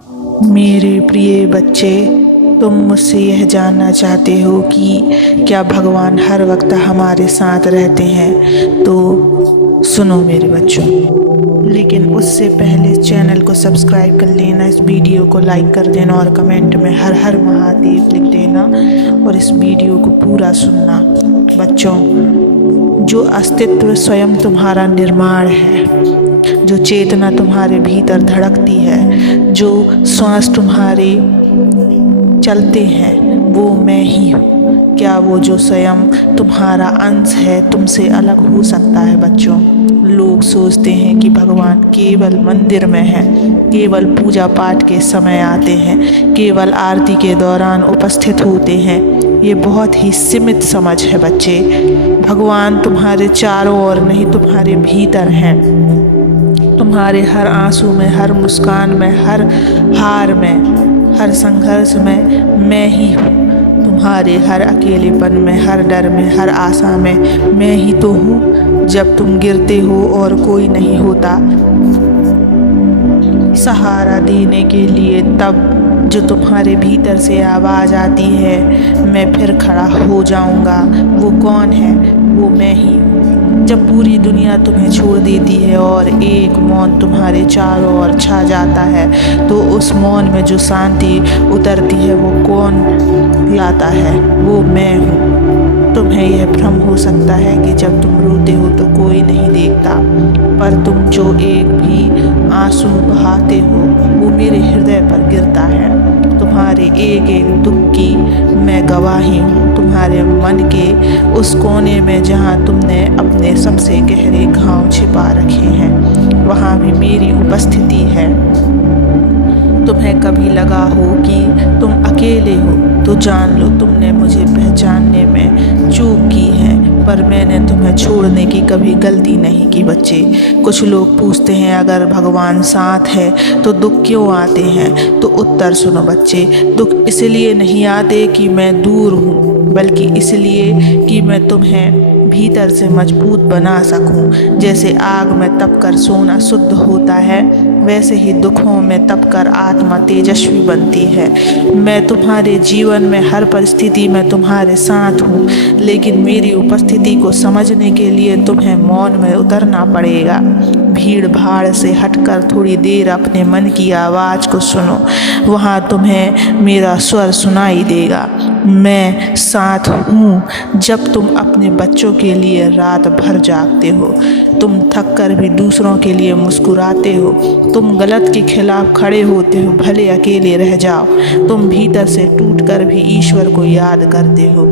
मेरे प्रिय बच्चे, तुम मुझसे यह जानना चाहते हो कि क्या भगवान हर वक्त हमारे साथ रहते हैं? तो सुनो मेरे बच्चों, लेकिन उससे पहले चैनल को सब्सक्राइब कर लेना, इस वीडियो को लाइक कर देना और कमेंट में हर हर महादेव लिख देना और इस वीडियो को पूरा सुनना। बच्चों, जो अस्तित्व स्वयं तुम्हारा निर्माण है, जो चेतना तुम्हारे भीतर धड़कती है, जो श्वास तुम्हारे चलते हैं, वो मैं ही हूँ। क्या वो जो स्वयं तुम्हारा अंश है तुमसे अलग हो सकता है? बच्चों, लोग सोचते हैं कि भगवान केवल मंदिर में है, केवल पूजा पाठ के समय आते हैं, केवल आरती के दौरान उपस्थित होते हैं। ये बहुत ही सीमित समझ है बच्चे। भगवान तुम्हारे चारों ओर नहीं, तुम्हारे भीतर हैं। तुम्हारे हर आंसू में, हर मुस्कान में, हर हार में, हर संघर्ष में मैं ही हूँ। तुम्हारे हर अकेलेपन में, हर डर में, हर आशा में मैं ही तो हूँ। जब तुम गिरते हो और कोई नहीं होता सहारा देने के लिए, तब जो तुम्हारे भीतर से आवाज़ आती है, मैं फिर खड़ा हो जाऊंगा। वो कौन है? वो मैं ही हूँ। जब पूरी दुनिया तुम्हें छोड़ देती है और एक मौन तुम्हारे चारों ओर छा जाता है, तो उस मौन में जो शांति उतरती है वो कौन लाता है? वो मैं हूँ। तुम्हें यह भ्रम हो सकता है कि जब तुम रोते हो तो कोई नहीं देखता, पर तुम जो एक भी आंसू बहाते हो वो मेरे हृदय पर गिरता है। तुम्हारे एक एक दुख की मैं गवाही हूँ। तुम्हारे मन के उस कोने में जहाँ तुमने अपने सबसे गहरे घाव छिपा रखे हैं, वहाँ भी मेरी उपस्थिति है। तुम्हें कभी लगा हो कि तुम अकेले हो, तो जान लो तुमने मुझे पहचानने में चूक की है, पर मैंने तुम्हें छोड़ने की कभी गलती नहीं की। बच्चे, कुछ लोग पूछते हैं अगर भगवान साथ है तो दुख क्यों आते हैं? तो उत्तर सुनो बच्चे, दुख इसलिए नहीं आते कि मैं दूर हूँ, बल्कि इसलिए कि मैं तुम्हें भीतर से मजबूत बना सकूं। जैसे आग में तपकर सोना शुद्ध होता है, वैसे ही दुखों में तपकर आत्मा तेजस्वी बनती है। मैं तुम्हारे जीवन में हर परिस्थिति में तुम्हारे साथ हूँ, लेकिन मेरी उपस्थिति को समझने के लिए तुम्हें मौन में उतरना पड़ेगा। भीड़ भाड़ से हटकर थोड़ी देर अपने मन की आवाज़ को सुनो, वहाँ तुम्हें मेरा स्वर सुनाई देगा। मैं साथ हूँ जब तुम अपने बच्चों के लिए रात भर जागते हो, तुम थक कर भी दूसरों के लिए मुस्कुराते हो, तुम गलत के खिलाफ खड़े होते हो भले अकेले रह जाओ, तुम भीतर से टूट कर भी ईश्वर को याद करते हो।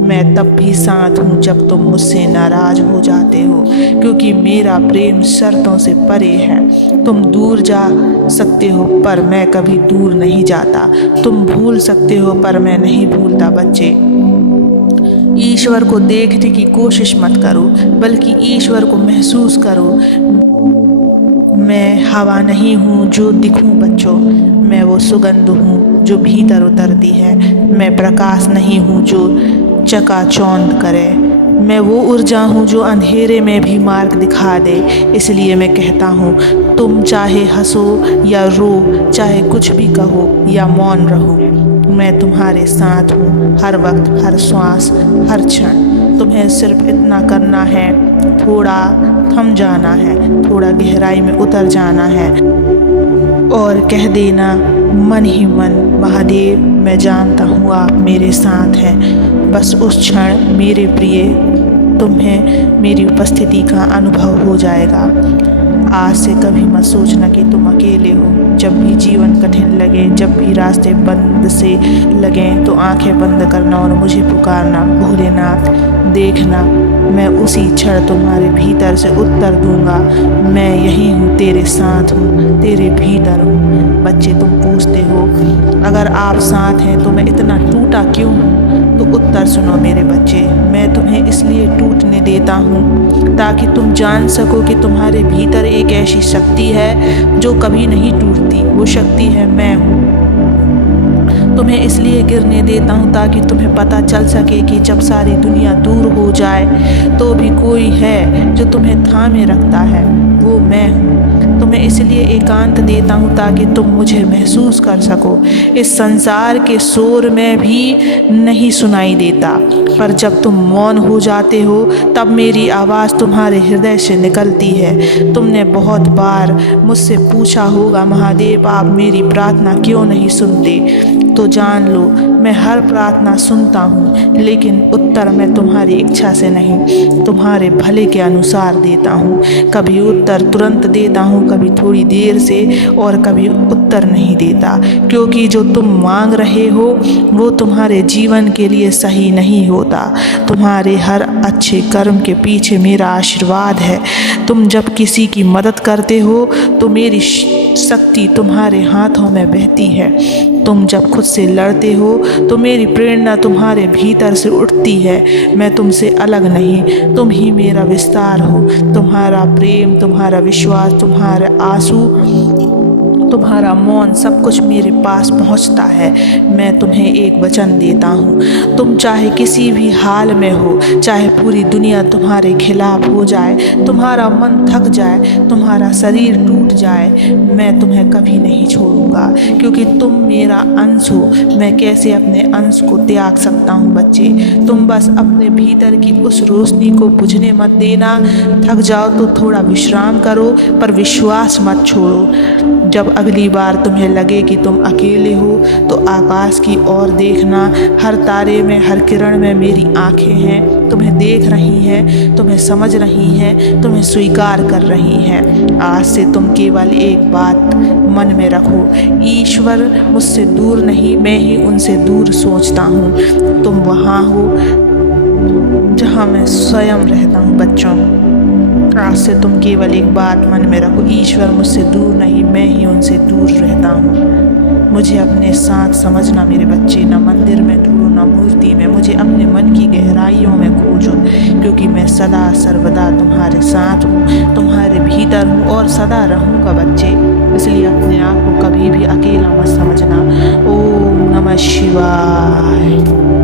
मैं तब भी साथ हूँ जब तुम मुझसे नाराज़ हो जाते हो, क्योंकि मेरा प्रेम शर्तों से परे है। तुम दूर जा सकते हो पर मैं कभी दूर नहीं जाता। तुम भूल सकते हो पर मैं नहीं भूलता। बच्चे, ईश्वर को देखने की कोशिश मत करो, बल्कि ईश्वर को महसूस करो। मैं हवा नहीं हूँ जो दिखूं बच्चों, मैं वो सुगंध हूँ जो भीतर उतरती है। मैं प्रकाश नहीं हूँ जो चकाचौंध करे, मैं वो ऊर्जा हूँ जो अंधेरे में भी मार्ग दिखा दे। इसलिए मैं कहता हूँ, तुम चाहे हंसो या रो, चाहे कुछ भी कहो या मौन रहो, मैं तुम्हारे साथ हूँ हर वक्त, हर श्वास, हर क्षण। तुम्हें सिर्फ इतना करना है, थोड़ा थम जाना है, थोड़ा गहराई में उतर जाना है और कह देना मन ही मन, महादेव मैं जानता हूँ आप मेरे साथ हैं। बस उस क्षण मेरे प्रिय तुम्हें मेरी उपस्थिति का अनुभव हो जाएगा। आज से कभी मत सोचना कि तुम अकेले हो। जब भी जीवन कठिन लगे, जब भी रास्ते बंद से लगें, तो आंखें बंद करना और मुझे पुकारना, भोलेनाथ देखना, मैं उसी क्षण तुम्हारे भीतर से उत्तर दूंगा। मैं यही हूँ, तेरे साथ हूँ, तेरे भीतर हूँ। बच्चे, तुम पूछते हो अगर आप साथ हैं तो मैं इतना टूटा क्यों हूँ? तो उत्तर सुनो मेरे बच्चे, मैं तुम्हें इसलिए टूटने देता हूँ ताकि तुम जान सको कि तुम्हारे भीतर एक ऐसी शक्ति है जो कभी नहीं टूटती। वो शक्ति है मैं हूँ। तुम्हें इसलिए गिरने देता हूँ ताकि तुम्हें पता चल सके कि जब सारी दुनिया दूर हो जाए तो भी कोई है जो तुम्हें थामे रखता है। वो मैं हूँ। तुम्हें इसलिए एकांत देता हूँ ताकि तुम मुझे महसूस कर सको। इस संसार के शोर में भी नहीं सुनाई देता, पर जब तुम मौन हो जाते हो तब मेरी आवाज़ तुम्हारे हृदय से निकलती है। तुमने बहुत बार मुझसे पूछा होगा, महादेव आप मेरी प्रार्थना क्यों नहीं सुनते? तो जान लो, मैं हर प्रार्थना सुनता हूँ, लेकिन उत्तर मैं तुम्हारी इच्छा से नहीं, तुम्हारे भले के अनुसार देता हूँ। कभी उत्तर तुरंत देता हूँ, कभी थोड़ी देर से, और कभी उत्तर नहीं देता, क्योंकि जो तुम मांग रहे हो वो तुम्हारे जीवन के लिए सही नहीं होता। तुम्हारे हर अच्छे कर्म के पीछे मेरा आशीर्वाद है। तुम जब किसी की मदद करते हो तो मेरी शक्ति तुम्हारे हाथों में बहती है। तुम जब खुद से लड़ते हो तो मेरी प्रेरणा तुम्हारे भीतर से उठती है। मैं तुमसे अलग नहीं, तुम ही मेरा विस्तार हो। तुम्हारा प्रेम, तुम्हारा विश्वास, तुम्हारे आंसू, तुम्हारा मौन, सब कुछ मेरे पास पहुंचता है। मैं तुम्हें एक वचन देता हूँ, तुम चाहे किसी भी हाल में हो, चाहे पूरी दुनिया तुम्हारे खिलाफ हो जाए, तुम्हारा मन थक जाए, तुम्हारा शरीर टूट जाए, मैं तुम्हें कभी नहीं छोड़ूंगा, क्योंकि तुम मेरा अंश हो। मैं कैसे अपने अंश को त्याग सकता हूँ बच्चे? तुम बस अपने भीतर की उस रोशनी को बुझने मत देना। थक जाओ तो थोड़ा विश्राम करो, पर विश्वास मत छोड़ो। जब अगली बार तुम्हें लगे कि तुम अकेले हो तो आकाश की ओर देखना। हर तारे में, हर किरण में मेरी आंखें हैं, तुम्हें देख रही हैं, तुम्हें समझ रही हैं, तुम्हें स्वीकार कर रही हैं। आज से तुम केवल एक बात मन में रखो, ईश्वर मुझसे दूर नहीं, मैं ही उनसे दूर सोचता हूँ। तुम वहाँ हो जहाँ मैं स्वयं रहता हूँ बच्चों। आज से तुम केवल एक बात मन में रखो, ईश्वर मुझसे दूर नहीं, मैं ही उनसे दूर रहता हूँ। मुझे अपने साथ समझना मेरे बच्चे, न मंदिर में ढूंढो न मूर्ति में, मुझे अपने मन की गहराइयों में खोजो, क्योंकि मैं सदा सर्वदा तुम्हारे साथ हूँ, तुम्हारे भीतर हूँ और सदा रहूँगा बच्चे। इसलिए अपने आप को कभी भी अकेला मत समझना। ओम नमः शिवाय।